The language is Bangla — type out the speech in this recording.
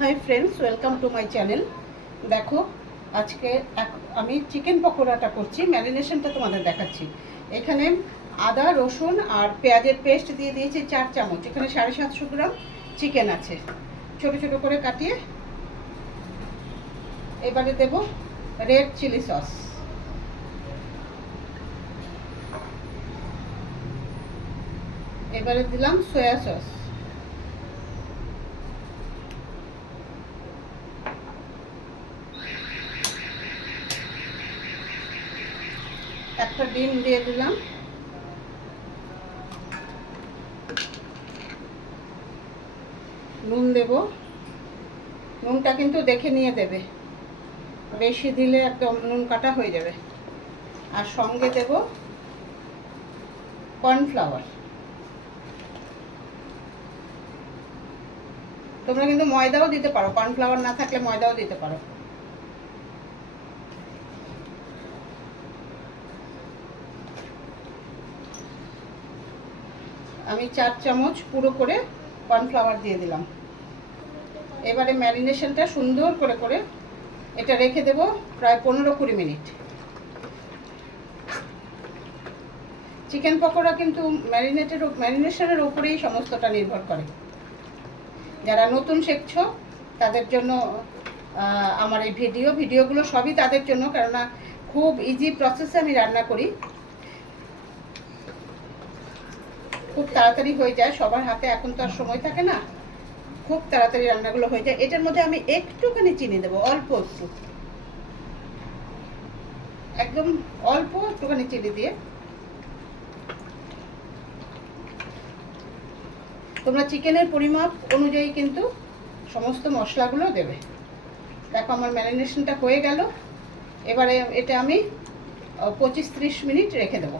Hi friends, welcome to my channel. দেখো, আজকে আমি চিকেন পকোড়াটা করছি। ম্যারিনেশনটা তোমাদের দেখাচ্ছি। এখানে আদা, রসুন আর পেঁয়াজের পেস্ট দিয়ে দিয়েছি 4 চামচ। এখানে 750 গ্রাম চিকেন আছে, ছোট ছোট করে কাটিয়ে। এবারে দেব রেড চিলি সস, এবারে দিলাম সয়া সস, একটা ডিম দিয়ে দিলাম, নুন দেব। নুনটা কিন্তু দেখে নিয়ে দেবে, বেশি দিলে একদম নুন কাটা হয়ে যাবে। আর সঙ্গে দেব কর্নফ্লাওয়ার। তোমরা কিন্তু ময়দাও দিতে পারো, কর্নফ্লাওয়ার না থাকলে ময়দাও দিতে পারো। আমি 4 চামচ পুরো করে কর্নফ্লাওয়ার দিয়ে দিলাম। এবারে ম্যারিনেশনটা সুন্দর করে করে এটা রেখে দেব প্রায় 15-20 মিনিট। চিকেন পকোড়া কিন্তু ম্যারিনেশনের উপরেই সমস্তটা নির্ভর করে। যারা নতুন শিখছো তাদের জন্য আমার এই ভিডিওগুলো সবই তাদের জন্য, কেননা খুব ইজি প্রসেসে আমি রান্না করি, খুব তাড়াতাড়ি হয়ে যায়। সবার হাতে এখন তো আর সময় থাকে না, খুব তাড়াতাড়ি রান্নাগুলো হয়ে যায়। এটার মধ্যে আমি একটুখানি চিনি দেবো, অল্প একটু, একদম অল্প একটুখানি চিনি দিয়ে। তোমরা চিকেনের পরিমাপ অনুযায়ী কিন্তু সমস্ত মশলাগুলো দেবে। দেখো, আমার ম্যারিনেশনটা হয়ে গেল। এবারে এটা আমি 25-30 মিনিট রেখে দেবো।